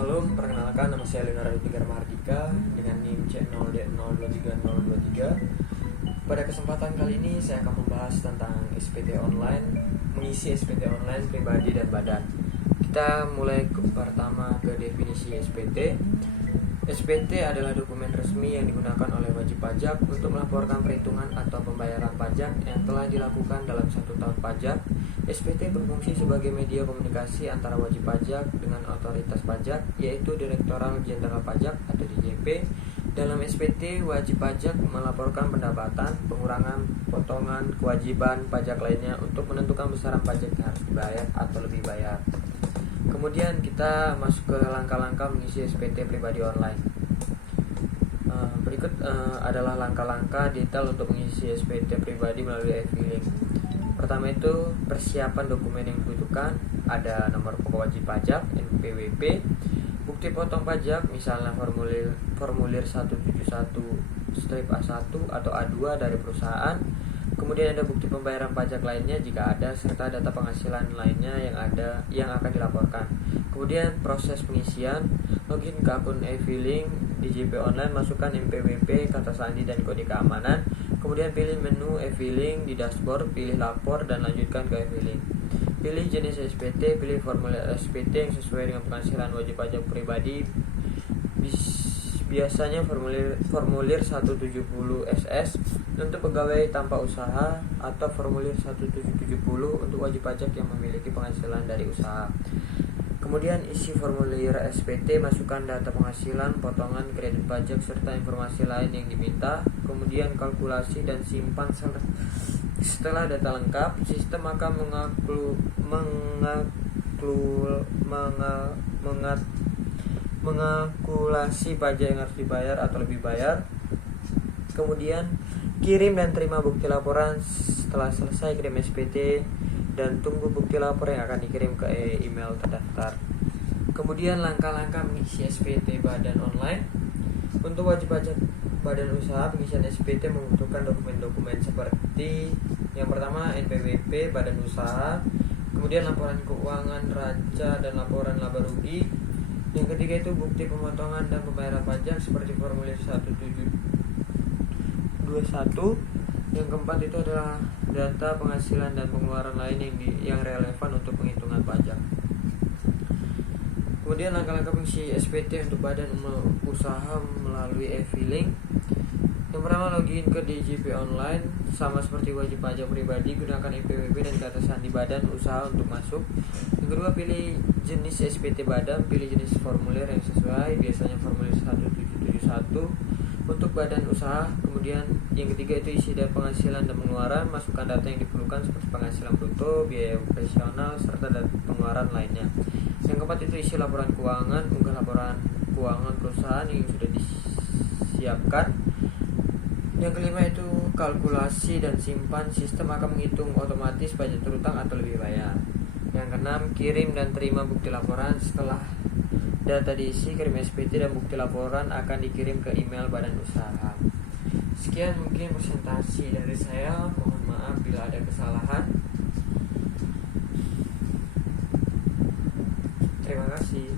Salam, perkenalkan nama saya Leonardo Tigar Mahardika dengan NIM C0D0230023. Pada kesempatan kali ini saya akan membahas tentang SPT online, mengisi SPT online pribadi dan badan. Kita mulai pertama ke definisi SPT. SPT adalah dokumen resmi yang digunakan oleh wajib pajak untuk melaporkan perhitungan atau pembayaran pajak yang telah dilakukan dalam 1 tahun pajak. SPT berfungsi sebagai media komunikasi antara wajib pajak dengan otoritas pajak, yaitu Direktorat Jenderal Pajak atau DJP. Dalam SPT, wajib pajak melaporkan pendapatan, pengurangan, potongan, kewajiban pajak lainnya untuk menentukan besaran pajak yang harus dibayar atau lebih bayar. Kemudian kita masuk ke langkah-langkah mengisi SPT pribadi online. Berikut adalah langkah-langkah detail untuk mengisi SPT pribadi melalui e-filing. Pertama itu persiapan dokumen yang dibutuhkan, ada nomor pokok wajib pajak (NPWP), bukti potong pajak misalnya formulir 171-A1 atau A2 dari perusahaan. Kemudian ada bukti pembayaran pajak lainnya jika ada, serta data penghasilan lainnya yang akan dilaporkan. Kemudian proses pengisian, login ke akun e-filing DJP online, masukkan NPWP, kata sandi dan kode keamanan. Kemudian pilih menu e-filing di dashboard, pilih lapor dan lanjutkan ke e-filing. Pilih jenis SPT, pilih formulir SPT yang sesuai dengan penghasilan wajib pajak pribadi. Biasanya formulir 170SS untuk pegawai tanpa usaha atau formulir 1770 untuk wajib pajak yang memiliki penghasilan dari usaha. Kemudian isi formulir SPT, masukkan data penghasilan, potongan, kredit pajak serta informasi lain yang diminta. Kemudian kalkulasi dan simpan. Setelah data lengkap, sistem akan mengalkulasi pajak yang harus dibayar atau lebih bayar. Kemudian kirim dan terima bukti laporan. Setelah selesai kirim SPT dan tunggu bukti lapor yang akan dikirim ke email terdaftar. Kemudian langkah-langkah mengisi SPT badan online. Untuk wajib pajak badan usaha, pengisian SPT membutuhkan dokumen-dokumen seperti yang pertama NPWP badan usaha, kemudian laporan keuangan raja dan laporan laba rugi. Yang ketiga itu bukti pemotongan dan pembayaran pajak seperti formulir 1721. Yang keempat itu adalah data penghasilan dan pengeluaran lain yang relevan untuk penghitungan pajak. Kemudian langkah-langkah mengisi SPT untuk badan usaha melalui e-filing. Yang pertama, login ke DJP online, sama seperti wajib pajak pribadi, gunakan NPWP dan kata sandi badan usaha untuk masuk. Yang kedua, pilih jenis SPT badan, pilih jenis formulir yang sesuai, biasanya formulir 1771 untuk badan usaha. Kemudian yang ketiga itu isi data penghasilan dan pengeluaran, masukkan data yang diperlukan seperti penghasilan bruto, biaya operasional serta data pengeluaran lainnya. Yang keempat itu isi laporan keuangan, unggah laporan keuangan perusahaan yang sudah disiapkan. Yang kelima itu kalkulasi dan simpan, sistem akan menghitung otomatis pajak terutang atau lebih bayar. Yang keenam, kirim dan terima bukti laporan. Setelah data diisi, kirim SPT dan bukti laporan akan dikirim ke email badan usaha. Sekian mungkin presentasi dari saya, mohon maaf bila ada kesalahan. Terima kasih.